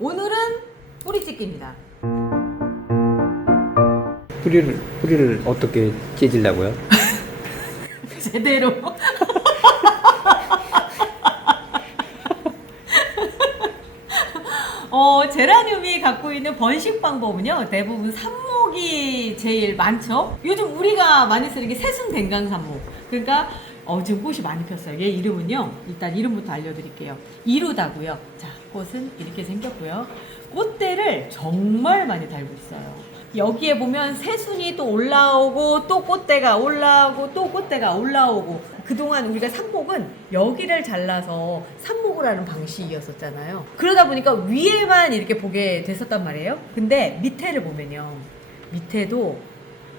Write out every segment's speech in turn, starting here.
오늘은 뿌리찢기입니다. 뿌리를 어떻게 찢으려고요? 제대로. 제라늄이 갖고 있는 번식 방법은요, 대부분 삽목이 제일 많죠. 요즘 우리가 많이 쓰는 게 새순댕강삽목. 그러니까 지금 꽃이 많이 폈어요. 얘 이름은요, 일단 이름부터 알려드릴게요. 이루다고요. 자, 꽃은 이렇게 생겼고요. 꽃대를 정말 많이 달고 있어요. 여기에 보면 새순이 또 올라오고 또 꽃대가 올라오고 또 꽃대가 올라오고, 그동안 우리가 삽목은 여기를 잘라서 삽목을 하는 방식이었었잖아요. 그러다 보니까 위에만 이렇게 보게 됐었단 말이에요. 근데 밑에를 보면요, 밑에도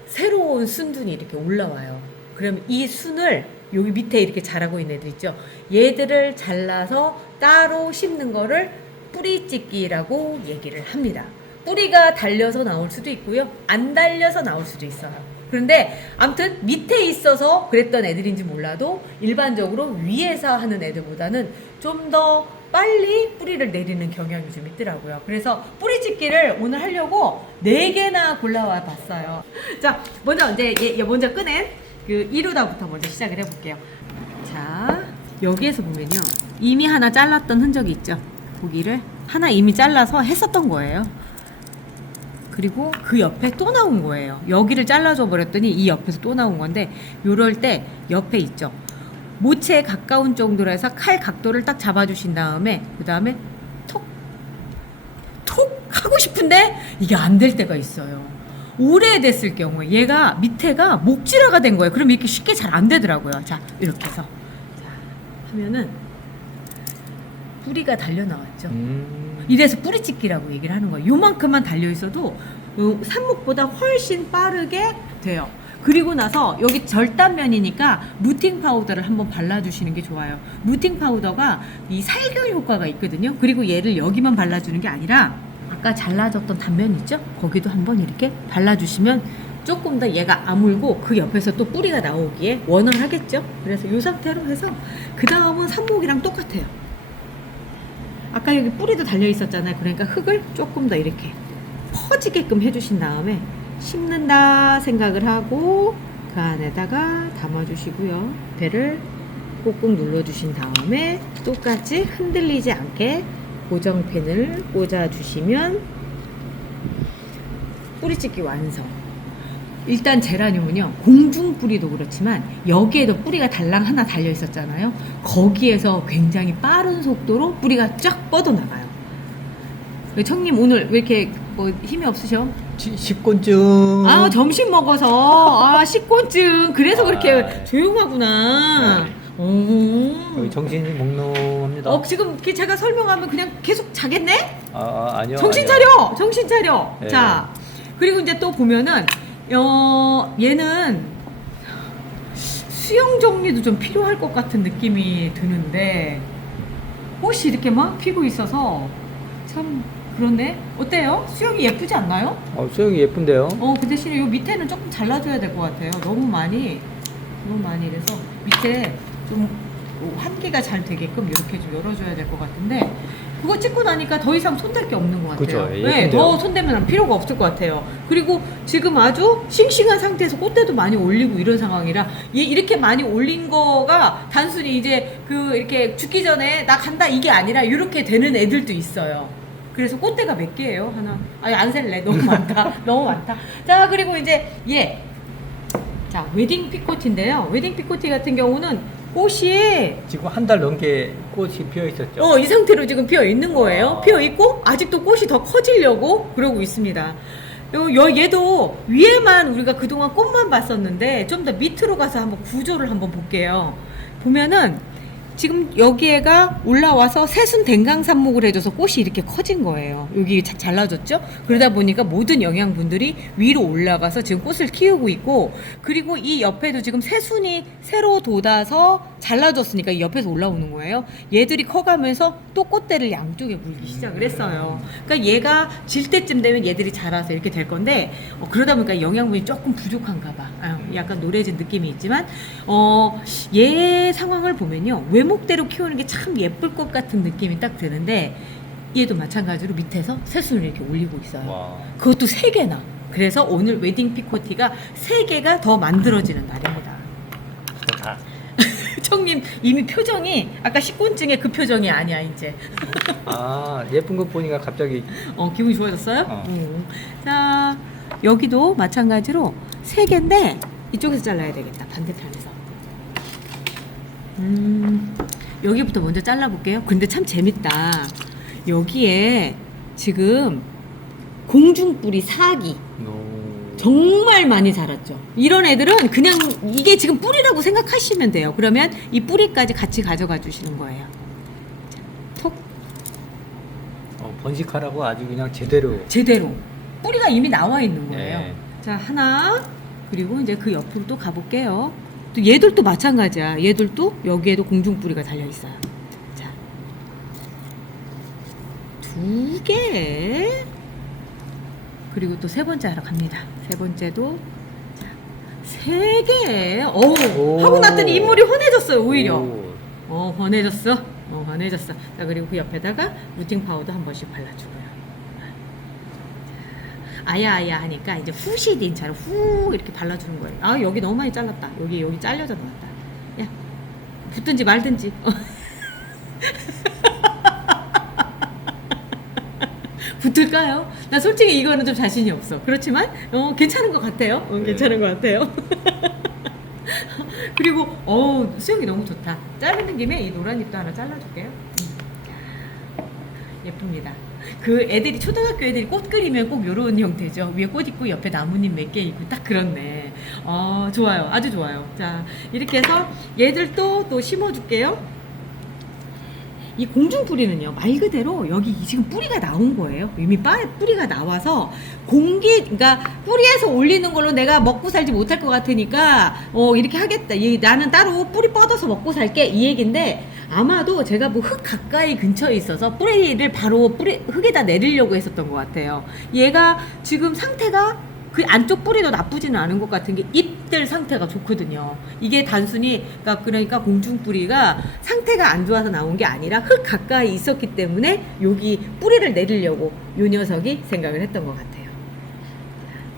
새로운 순둥이 이렇게 올라와요. 그럼 이 순을 여기 밑에 이렇게 자라고 있는 애들 있죠, 얘들을 잘라서 따로 심는 거를 뿌리찢기라고 얘기를 합니다. 뿌리가 달려서 나올 수도 있고요, 안 달려서 나올 수도 있어요. 그런데 아무튼 밑에 있어서 그랬던 애들인지 몰라도 일반적으로 위에서 하는 애들보다는 좀 더 빨리 뿌리를 내리는 경향이 좀 있더라고요. 그래서 뿌리찢기를 오늘 하려고 4개나 골라와 봤어요. 자, 먼저 이제 먼저 꺼낸 그 이루다부터 먼저 시작을 해볼게요. 자, 여기에서 보면요, 이미 하나 잘랐던 흔적이 있죠. 고기를 하나 이미 잘라서 했었던 거예요. 그리고 그 옆에 또 나온 거예요. 여기를 잘라줘 버렸더니 이 옆에서 또 나온 건데, 요럴 때 옆에 있죠, 모체에 가까운 정도로 해서 칼 각도를 딱 잡아주신 다음에 그 다음에 톡 하고 싶은데 이게 안 될 때가 있어요. 오래됐을 경우에 얘가 밑에가 목질화가 된 거예요. 그럼 이렇게 쉽게 잘 안 되더라고요. 자, 이렇게 해서 자, 하면은 뿌리가 달려 나왔죠. 이래서 뿌리찢기라고 얘기를 하는 거예요. 요만큼만 달려 있어도 삽목보다 훨씬 빠르게 돼요. 그리고 나서 여기 절단면이니까 무팅 파우더를 한번 발라주시는 게 좋아요. 무팅 파우더가 이 살균 효과가 있거든요. 그리고 얘를 여기만 발라주는 게 아니라 아까 잘라줬던 단면 있죠? 거기도 한번 이렇게 발라주시면 조금 더 얘가 아물고 그 옆에서 또 뿌리가 나오기에 원활하겠죠? 그래서 이 상태로 해서 그 다음은 삽목이랑 똑같아요. 아까 여기 뿌리도 달려 있었잖아요. 그러니까 흙을 조금 더 이렇게 퍼지게끔 해주신 다음에 심는다 생각을 하고 그 안에다가 담아주시고요. 배를 꾹꾹 눌러주신 다음에 똑같이 흔들리지 않게 고정핀을 꽂아주시면 뿌리찢기 완성. 일단 제라늄은요, 공중뿌리도 그렇지만 여기에도 뿌리가 달랑 하나 달려 있었잖아요. 거기에서 굉장히 빠른 속도로 뿌리가 쫙 뻗어나가요. 청님 오늘 왜 이렇게 힘이 없으셔? 식곤증. 점심 먹어서 식곤증. 그래서 그렇게 조용하구나. 네. 정신이 몽롱합니다. 지금 제가 설명하면 그냥 계속 자겠네? 아니요. 정신 아니요. 차려! 정신 차려! 네. 자, 그리고 이제 또 보면은 얘는 수영 정리도 좀 필요할 것 같은 느낌이 드는데 꽃이 이렇게 막 피고 있어서 참 그렇네. 어때요? 수영이 예쁘지 않나요? 수영이 예쁜데요. 그 대신에 요 밑에는 조금 잘라줘야 될 것 같아요. 너무 많이 이래서 밑에 좀 환기가 잘 되게끔 이렇게 좀 열어줘야 될 것 같은데, 그거 찍고 나니까 더 이상 손댈 게 없는 것 같아요. 그쵸, 네, 예쁜데요. 더 손대면 필요가 없을 것 같아요. 그리고 지금 아주 싱싱한 상태에서 꽃대도 많이 올리고 이런 상황이라, 이렇게 많이 올린 거가 단순히 이제 이렇게 죽기 전에 나 간다 이게 아니라 이렇게 되는 애들도 있어요. 그래서 꽃대가 몇 개예요? 하나? 안 셀래. 너무 많다. 너무 많다. 자, 그리고 이제 자, 웨딩 피코티인데요. 웨딩 피코티 같은 경우는 꽃이 지금 한 달 넘게 꽃이 피어 있었죠. 이 상태로 지금 피어 있는 거예요. 피어 있고 아직도 꽃이 더 커지려고 그러고 있습니다. 얘도 위에만 우리가 그동안 꽃만 봤었는데 좀 더 밑으로 가서 한번 구조를 한번 볼게요. 보면은 지금 여기에가 올라와서 새순댕강삽목을 해줘서 꽃이 이렇게 커진 거예요. 여기 잘라줬죠? 그러다 보니까 모든 영양분들이 위로 올라가서 지금 꽃을 키우고 있고, 그리고 이 옆에도 지금 새순이 새로 돋아서 잘라줬으니까 이 옆에서 올라오는 거예요. 얘들이 커가면서 또 꽃대를 양쪽에 물기 시작을 했어요. 그러니까 얘가 질 때쯤 되면 얘들이 자라서 이렇게 될 건데, 그러다 보니까 영양분이 조금 부족한가 봐. 약간 노래진 느낌이 있지만 얘 상황을 보면요, 외목대로 키우는 게 참 예쁠 것 같은 느낌이 딱 드는데, 얘도 마찬가지로 밑에서 새순을 이렇게 올리고 있어요. 와. 그것도 3개나. 그래서 오늘 웨딩 피코티가 3개가 더 만들어지는 날입니다. 좋다. 청님 이미 표정이 아까 식곤증의 그 표정이 아니야 이제. 아, 예쁜 거 보니까 갑자기. 기분이 좋아졌어요? 어. 자, 여기도 마찬가지로 3개인데 이쪽에서 잘라야 되겠다. 반대편에서. 여기부터 먼저 잘라볼게요. 근데 참 재밌다. 여기에 지금 공중뿌리 사기 정말 많이 자랐죠. 이런 애들은 그냥 이게 지금 뿌리라고 생각하시면 돼요. 그러면 이 뿌리까지 같이 가져가 주시는 거예요. 자, 톡. 번식하라고 아주 그냥 제대로. 뿌리가 이미 나와 있는 거예요. 네. 자, 하나. 그리고 이제 그 옆으로 또 가볼게요. 또 얘들도 마찬가지야. 얘들도 여기에도 공중뿌리가 달려 있어요. 자, 2개. 그리고 또 3번째 하러 갑니다. 3번째도 자, 3개. 오. 하고 났더니 인물이 환해졌어요. 오히려. 오. 환해졌어. 환해졌어. 자, 그리고 그 옆에다가 루팅 파우더 한 번씩 발라주고요. 아야 하니까 이제 후시딘처럼 후 이렇게 발라주는 거예요. 아, 여기 너무 많이 잘랐다. 여기 잘려져 나왔다. 야, 붙든지 말든지. 붙을까요? 나 솔직히 이거는 좀 자신이 없어. 그렇지만 괜찮은 것 같아요. 괜찮은 것 같아요. 그리고 수영이 너무 좋다. 자르는 김에 이 노란 잎도 하나 잘라줄게요. 예쁩니다. 그 애들이 초등학교 애들이 꽃 그리면 꼭 이런 형태죠. 위에 꽃 있고 옆에 나뭇잎 몇 개 있고 딱 그렇네. 좋아요. 아주 좋아요. 자, 이렇게 해서 얘들도 또 심어줄게요. 이 공중뿌리는요, 말 그대로 여기 지금 뿌리가 나온 거예요. 이미 뿌리가 나와서 그러니까 뿌리에서 올리는 걸로 내가 먹고 살지 못할 것 같으니까 이렇게 하겠다. 나는 따로 뿌리 뻗어서 먹고 살게 이 얘긴데, 아마도 제가 뭐 흙 가까이 근처에 있어서 뿌리를 바로 흙에다 내리려고 했었던 것 같아요. 얘가 지금 상태가 그 안쪽 뿌리도 나쁘지는 않은 것 같은 게 잎들 상태가 좋거든요. 이게 단순히 그러니까 공중뿌리가 상태가 안 좋아서 나온 게 아니라 흙 가까이 있었기 때문에 여기 뿌리를 내리려고 요 녀석이 생각을 했던 것 같아요.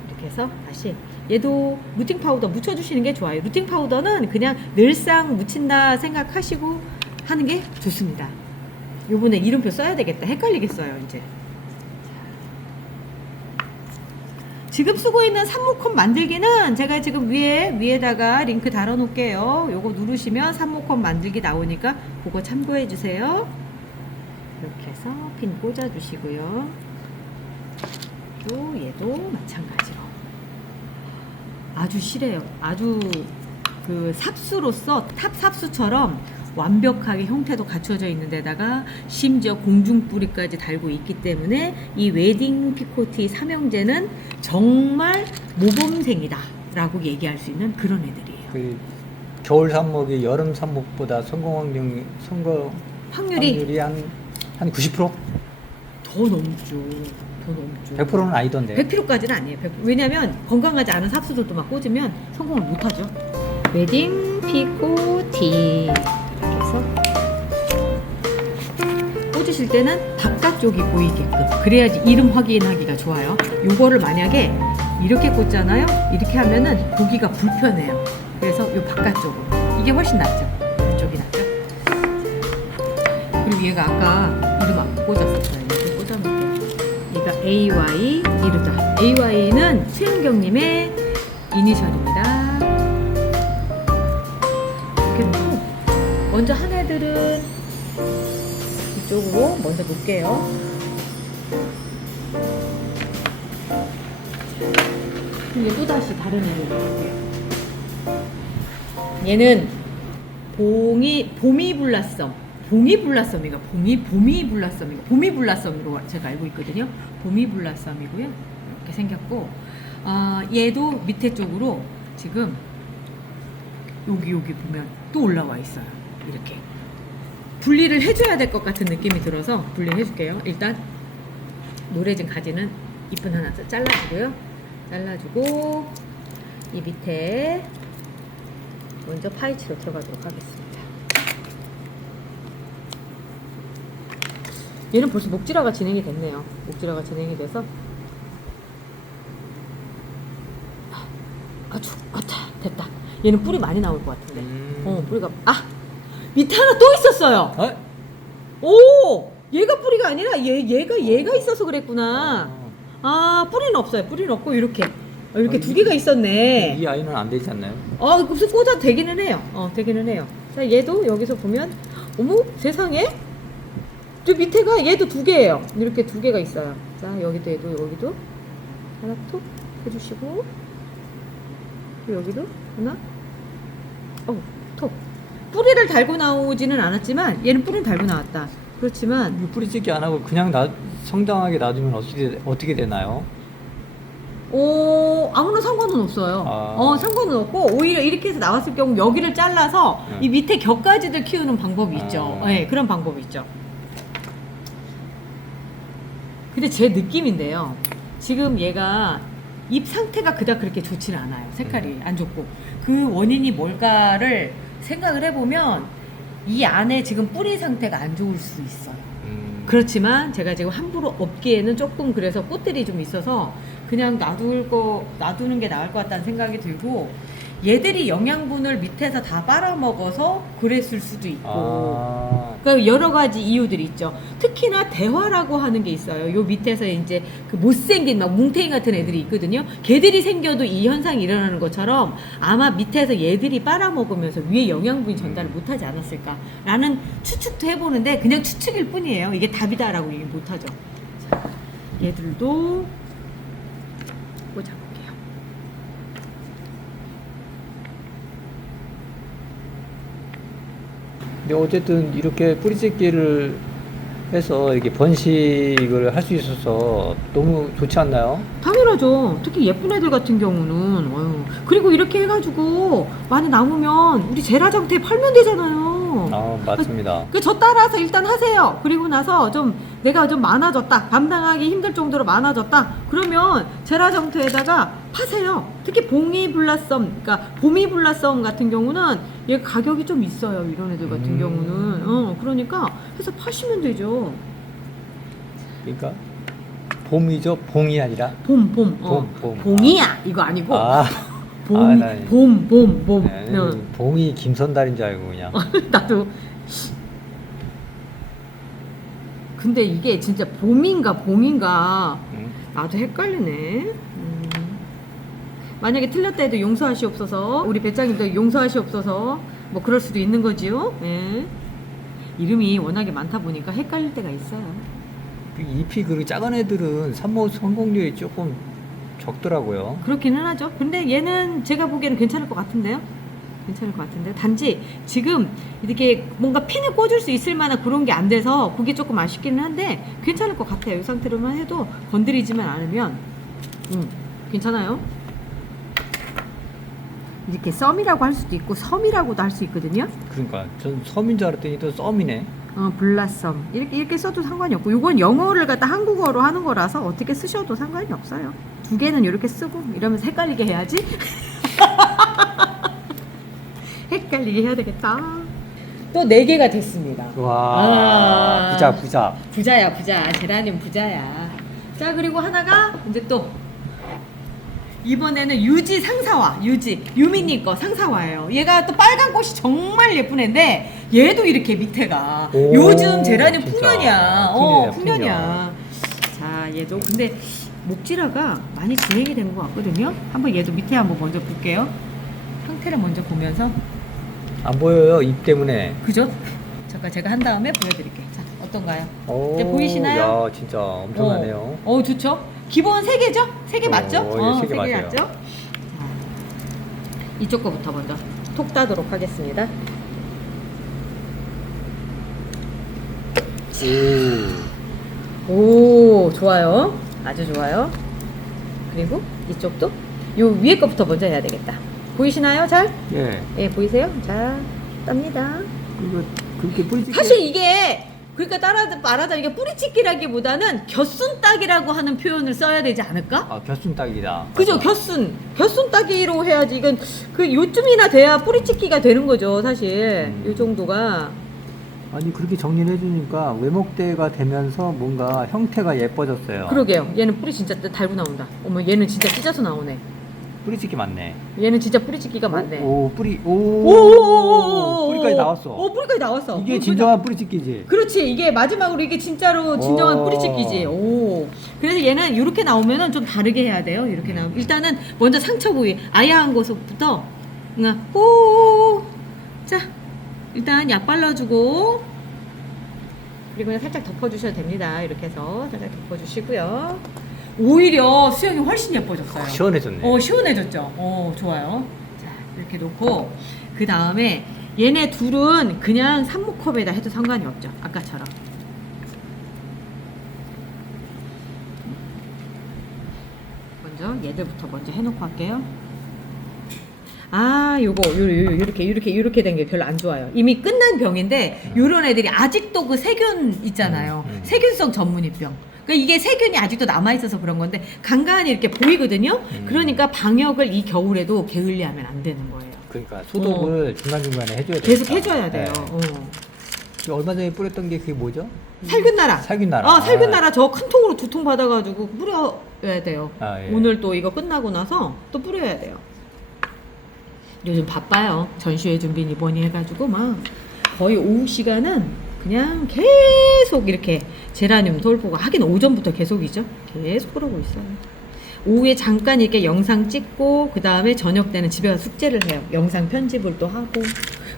이렇게 해서 다시 얘도 루팅 파우더 묻혀주시는 게 좋아요. 루팅 파우더는 그냥 늘상 묻힌다 생각하시고 하는 게 좋습니다. 요번에 이름표 써야 되겠다. 헷갈리겠어요 이제. 지금 쓰고 있는 산모컵 만들기는 제가 지금 위에다가 링크 달아 놓을게요. 요거 누르시면 산모컵 만들기 나오니까 그거 참고해 주세요. 이렇게 해서 핀 꽂아 주시고요. 또 얘도 마찬가지로 아주 실해요. 아주 그 삽수로서 탑삽수처럼 완벽하게 형태도 갖춰져 있는 데다가 심지어 공중뿌리까지 달고 있기 때문에 이 웨딩 피코티 삼형제는 정말 모범생이다 라고 얘기할 수 있는 그런 애들이에요. 그 겨울 삽목이 여름 삽목보다 성공 확률이 한 90%? 더 넘죠. 100%는 아니던데. 100%까지는 아니에요. 왜냐면 건강하지 않은 삽수들도 막 꽂으면 성공을 못하죠. 웨딩 피코티 이렇게 해서 꽂으실 때는 바깥쪽이 보이게끔, 그래야지 이름 확인하기가 좋아요. 요거를 만약에 이렇게 꽂잖아요. 이렇게 하면은 보기가 불편해요. 그래서 요 바깥쪽으로, 이게 훨씬 낫죠. 이쪽이 낫죠. 그리고 얘가 아까 이름 안 꽂았었어요. 이렇게 꽂아놓을게요. 얘가 AY 이르다. AY는 최은경님의 이니셜입니다. 이렇게 놓고 먼저 한 애들은 이쪽으로 먼저 놓을게요. 이제 또 다시 다른 애를 놓을게요. 얘는 보미블라썸이가 보미블라썸으로 제가 알고 있거든요. 보미블라썸이고요. 이렇게 생겼고, 얘도 밑에 쪽으로 지금 여기 보면 또 올라와 있어요. 이렇게 분리를 해줘야 될 것 같은 느낌이 들어서 분리를 해줄게요. 일단 노래진 가지는 잎은 하나 잘라주고요. 잘라주고 이 밑에 먼저 파이치로 들어가도록 하겠습니다. 얘는 벌써 목질화가 진행이 됐네요. 목질화가 진행이 돼서 아주 됐다. 얘는 뿔이 많이 나올 것 같은데. 뿌리가 밑에 하나 또 있었어요. 오, 얘가 뿌리가 아니라 얘가 있어서 그랬구나. 뿌리는 없어요. 뿌리는 없고 이렇게 두 개가 있었네. 이 아이는 안 되지 않나요? 무슨 꽂아 되기는 해요. 되기는 해요. 자, 얘도 여기서 보면 어머 세상에 저 밑에가 얘도 두 개예요. 이렇게 두 개가 있어요. 자, 여기도 여기도 하나 톡 해주시고 여기도 하나 톡. 뿌리를 달고 나오지는 않았지만 얘는 뿌리는 달고 나왔다. 그렇지만 이 뿌리찍기 안 하고 그냥 성당하게 놔두면 어떻게 되나요? 아무런 상관은 없어요. 상관은 없고 오히려 이렇게 해서 나왔을 경우 여기를 잘라서 이 밑에 격가지들 키우는 방법이 있죠. 네, 그런 방법이 있죠. 근데 제 느낌인데요. 지금 얘가 잎 상태가 그닥 그렇게 좋지는 않아요. 색깔이 안 좋고 그 원인이 뭘까를 생각을 해보면 이 안에 지금 뿌리 상태가 안 좋을 수 있어요. 그렇지만 제가 지금 함부로 업기에는 조금 그래서 꽃들이 좀 있어서 그냥 놔두는 게 나을 것 같다는 생각이 들고 얘들이 영양분을 밑에서 다 빨아먹어서 그랬을 수도 있고 그러니까 여러 가지 이유들이 있죠. 특히나 대화라고 하는 게 있어요. 요 밑에서 이제 그 못생긴 막 뭉탱이 같은 애들이 있거든요. 걔들이 생겨도 이 현상이 일어나는 것처럼 아마 밑에서 얘들이 빨아먹으면서 위에 영양분이 전달을 못하지 않았을까라는 추측도 해보는데 그냥 추측일 뿐이에요. 이게 답이다라고 얘기 못하죠. 자, 얘들도 꽂아볼게요. 근데 어쨌든 이렇게 뿌리찍기를 해서 이렇게 번식을 할 수 있어서 너무 좋지 않나요? 당연하죠. 특히 예쁜 애들 같은 경우는 그리고 이렇게 해가지고 많이 남으면 우리 제라장터에 팔면 되잖아요. 맞습니다. 저 따라서 일단 하세요. 그리고 나서 내가 좀 많아졌다, 감당하기 힘들 정도로 많아졌다, 그러면 제라장터에다가 파세요. 특히 봉이블라썸, 그러니까 봄이블라썸 같은 경우는 얘 가격이 좀 있어요. 이런 애들 같은 경우는 그러니까 해서 파시면 되죠. 그러니까 봄이죠, 봉이 아니라 봄. 봉이야 이거 아니고 봄. 네, 봉이 김선달인 줄 알고 그냥. 나도. 근데 이게 진짜 봄인가 봉인가 나도 헷갈리네. 만약에 틀렸다 해도 용서하시옵소서. 우리 배짱님도 용서하시옵소서. 뭐 그럴 수도 있는 거지요. 예. 이름이 워낙에 많다 보니까 헷갈릴 때가 있어요. 잎이 그리고 작은 애들은 산모 성공률이 조금 적더라고요. 그렇기는 하죠. 근데 얘는 제가 보기에는 괜찮을 것 같은데요. 괜찮을 것 같은데 단지 지금 이렇게 뭔가 핀을 꽂을 수 있을 만한 그런 게 안 돼서 그게 조금 아쉽기는 한데 괜찮을 것 같아요. 이 상태로만 해도 건드리지만 않으면 괜찮아요. 이렇게 썸이라고 할 수도 있고 섬이라고도 할 수 있거든요. 그러니까 전 섬인 줄 알았더니 또 썸이네. 블라썸 이렇게 써도 상관이 없고 이건 영어를 갖다 한국어로 하는 거라서 어떻게 쓰셔도 상관이 없어요. 두 개는 이렇게 쓰고 이러면서 헷갈리게 해야지. 헷갈리게 해야 되겠다. 또 4개가 됐습니다. 와, 부자야. 제라늄 부자야. 자, 그리고 하나가 이제 또 이번에는 유지 상사화, 유미님 거 상사화예요. 얘가 또 빨간 꽃이 정말 예쁜 애인데 얘도 이렇게 밑에가 요즘 제라늄 풍년이야. 풍년이야. 자, 얘도 근데 목질화가 많이 진행이 된 것 같거든요. 한번 얘도 밑에 한번 먼저 볼게요. 상태를 먼저 보면서 안 보여요, 잎 때문에. 그죠? 잠깐 제가 한 다음에 보여드릴게요. 자, 어떤가요? 이제 보이시나요? 야, 진짜 엄청나네요. 좋죠? 기본 3개죠? 3개 맞죠? 3개 3개 맞아요. 맞죠? 자, 이쪽 거부터 먼저 톡 따도록 하겠습니다. 오, 좋아요. 아주 좋아요. 그리고 이쪽도 요 위에 거부터 먼저 해야 되겠다. 보이시나요? 잘? 예. 예, 보이세요? 자, 땁니다. 이거 그렇게 뿌리찍기. 사실 이게 그러니까 말하자 이게 뿌리찍기라기보다는 겨순따기라고 하는 표현을 써야 되지 않을까? 겨순따기다. 그죠? 겨순따기로 해야지. 이건 그 요쯤이나 돼야 뿌리찍기가 되는 거죠, 사실. 요 정도가. 아니 그렇게 정리를 해주니까 외목대가 되면서 뭔가 형태가 예뻐졌어요. 그러게요. 얘는 뿌리 진짜 달고 나온다. 어머, 얘는 진짜 찢어서 나오네. 뿌리찍기 많네. 얘는 진짜 뿌리찍기가 많네. 뿌리까지 뿌리까지 나왔어. 뿌리까지 나왔어. 이게 진정한 뿌리찍기지. 그렇지. 이게 마지막으로 이게 진짜로 진정한 오. 뿌리찍기지. 오. 그래서 얘는 이렇게 나오면은 좀 다르게 해야 돼요. 이렇게 나오면 일단은 먼저 상처 부위 아야한 곳부터 그냥 호. 자, 일단 약 발라주고 그리고 그냥 살짝 덮어주셔도 됩니다. 이렇게 해서 살짝 덮어주시고요. 오히려 수영이 훨씬 예뻐졌어요. 시원해졌네. 시원해졌죠. 좋아요. 자, 이렇게 놓고 그 다음에 얘네 둘은 그냥 산모컵에다 해도 상관이 없죠. 아까처럼. 먼저 얘들부터 먼저 해놓고 할게요. 요렇게 된 게 별로 안 좋아요. 이미 끝난 병인데 요런 애들이 아직도 그 세균 있잖아요. 세균성 전문이병. 그러니까 이게 세균이 아직도 남아있어서 그런 건데 간간히 이렇게 보이거든요. 그러니까 방역을 이 겨울에도 게을리하면 안 되는 거예요. 그러니까 소독을 중간중간에 해줘야 돼요. 계속 해줘야 돼요. 얼마 전에 뿌렸던 게 그게 뭐죠? 살균나라. 살균나라. 살균나라 저 큰 통으로 2통 받아가지고 뿌려야 돼요. 예. 오늘 또 이거 끝나고 나서 또 뿌려야 돼요. 요즘 바빠요. 전시회 준비니 뭐니 해가지고 막 거의 오후 시간은 그냥 계속 이렇게 제라늄 돌보고 하긴 오전부터 계속이죠. 계속 그러고 있어요. 오후에 잠깐 이렇게 영상 찍고 그 다음에 저녁 때는 집에 가서 숙제를 해요. 영상 편집을 또 하고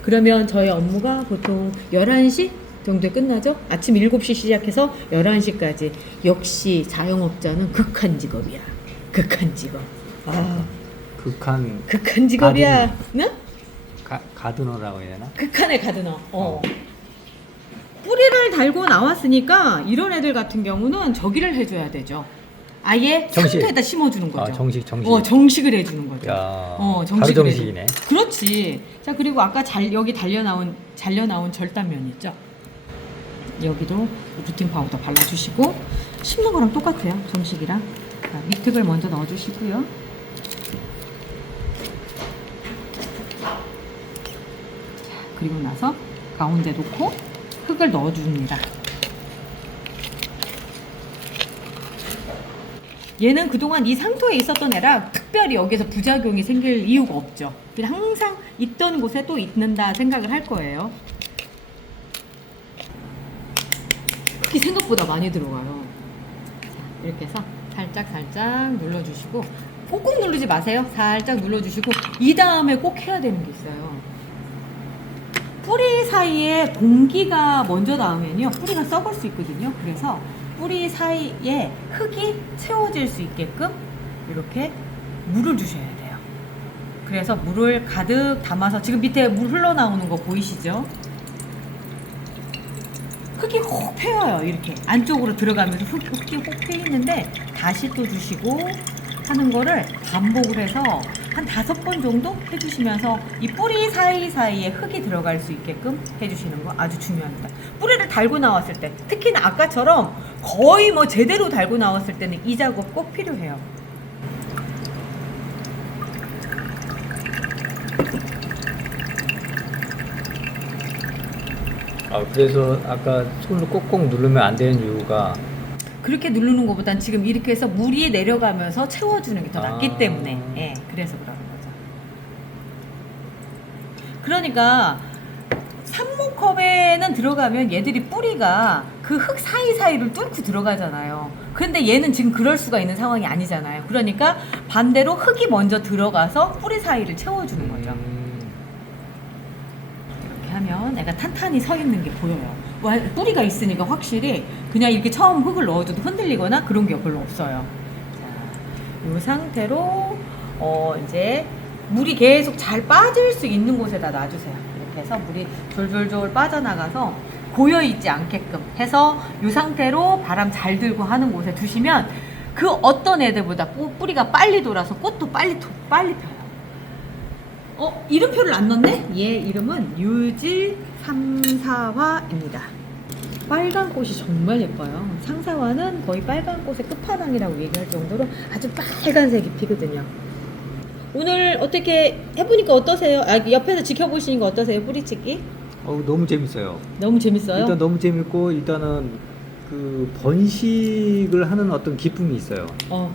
그러면 저희 업무가 보통 11시 정도에 끝나죠. 아침 7시 시작해서 11시까지. 역시 자영업자는 극한 직업이야. 극한 직업. 극한 직업이야. 네? 가드너라고 해야 되나? 극한의 가드너. 뿌리를 달고 나왔으니까 이런 애들 같은 경우는 저기를 해줘야 되죠. 아예 정식. 상토에다 심어주는 거죠. 정식. 정식을 해주는 거죠. 야, 정식을 바로 정식이네. 그렇지. 자, 그리고 아까 여기 잘려나온 절단면 있죠. 여기도 루팅 파우더 발라주시고 심는 거랑 똑같아요. 정식이랑. 자, 믹특을 먼저 넣어주시고요. 자, 그리고 나서 가운데 놓고 흙을 넣어줍니다. 얘는 그동안 이 상토에 있었던 애라 특별히 여기서 부작용이 생길 이유가 없죠. 그냥 항상 있던 곳에 또 있는다 생각을 할 거예요. 흙이 생각보다 많이 들어가요. 자, 이렇게 해서 살짝 눌러주시고 꾹꾹 누르지 마세요. 살짝 눌러주시고 이 다음에 꼭 해야 되는 게 있어요. 뿌리 사이에 공기가 먼저 닿으면요 뿌리가 썩을 수 있거든요. 그래서 뿌리 사이에 흙이 채워질 수 있게끔 이렇게 물을 주셔야 돼요. 그래서 물을 가득 담아서 지금 밑에 물 흘러나오는 거 보이시죠? 흙이 혹 패여요. 이렇게 안쪽으로 들어가면서 흙이 혹 패이는데 다시 또 주시고 하는 거를 반복을 해서 한 5번 정도 해주시면서 이 뿌리 사이사이에 흙이 들어갈 수 있게끔 해주시는 거 아주 중요합니다. 뿌리를 달고 나왔을 때, 특히나 아까처럼 거의 뭐 제대로 달고 나왔을 때는 이 작업 꼭 필요해요. 그래서 아까 손으로 꼭꼭 누르면 안 되는 이유가 그렇게 누르는 것보단 지금 이렇게 해서 물이 내려가면서 채워주는 게 더 낫기 때문에 그래서 그러는 거죠. 그러니까 산모컵에는 들어가면 얘들이 뿌리가 그 흙 사이사이를 뚫고 들어가잖아요. 근데 얘는 지금 그럴 수가 있는 상황이 아니잖아요. 그러니까 반대로 흙이 먼저 들어가서 뿌리 사이를 채워주는 거죠. 이렇게 하면 애가 탄탄히 서 있는 게 보여요. 뿌리가 있으니까 확실히 그냥 이렇게 처음 흙을 넣어줘도 흔들리거나 그런 게 별로 없어요. 자, 이 상태로 이제 물이 계속 잘 빠질 수 있는 곳에다 놔주세요. 이렇게 해서 물이 졸졸졸 빠져나가서 고여있지 않게끔 해서 이 상태로 바람 잘 들고 하는 곳에 두시면 그 어떤 애들보다 뿌리가 빨리 돌아서 꽃도 빨리 펴요. 이름표를 안 넣네? 얘 이름은 유질 상사화입니다. 빨간 꽃이 정말 예뻐요. 상사화는 거의 빨간 꽃의 끝판왕이라고 얘기할 정도로 아주 빨간색이 피거든요. 오늘 어떻게 해보니까 어떠세요? 옆에서 지켜보시는 거 어떠세요? 뿌리치기? 너무 재밌어요. 너무 재밌어요? 일단 너무 재밌고 일단은 그 번식을 하는 어떤 기쁨이 있어요.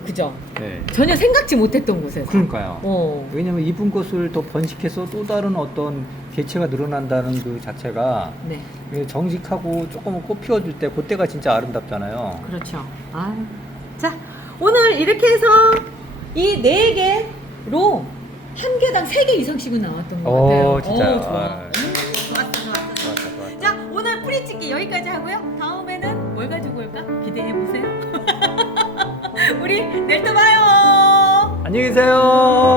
그죠. 네. 전혀 생각지 못했던 곳에서. 그러니까요. 어. 왜냐면 이쁜 것을 더 번식해서 또 다른 어떤 개체가 늘어난다는 그 자체가 네. 정직하고 조금 꽃 피워줄 때 그때가 진짜 아름답잖아요. 그렇죠. 아, 자, 오늘 이렇게 해서 이 4개로 한 개당 3개 이상씩은 나왔던 것 같아요. 진짜요. 좋아. 좋았어. 자, 오늘 뿌리찍기 여기까지 하고요. 다음에는 뭘 가지고 올까? 기대해 보세요. 우리 내일 또 봐요. 안녕히 계세요.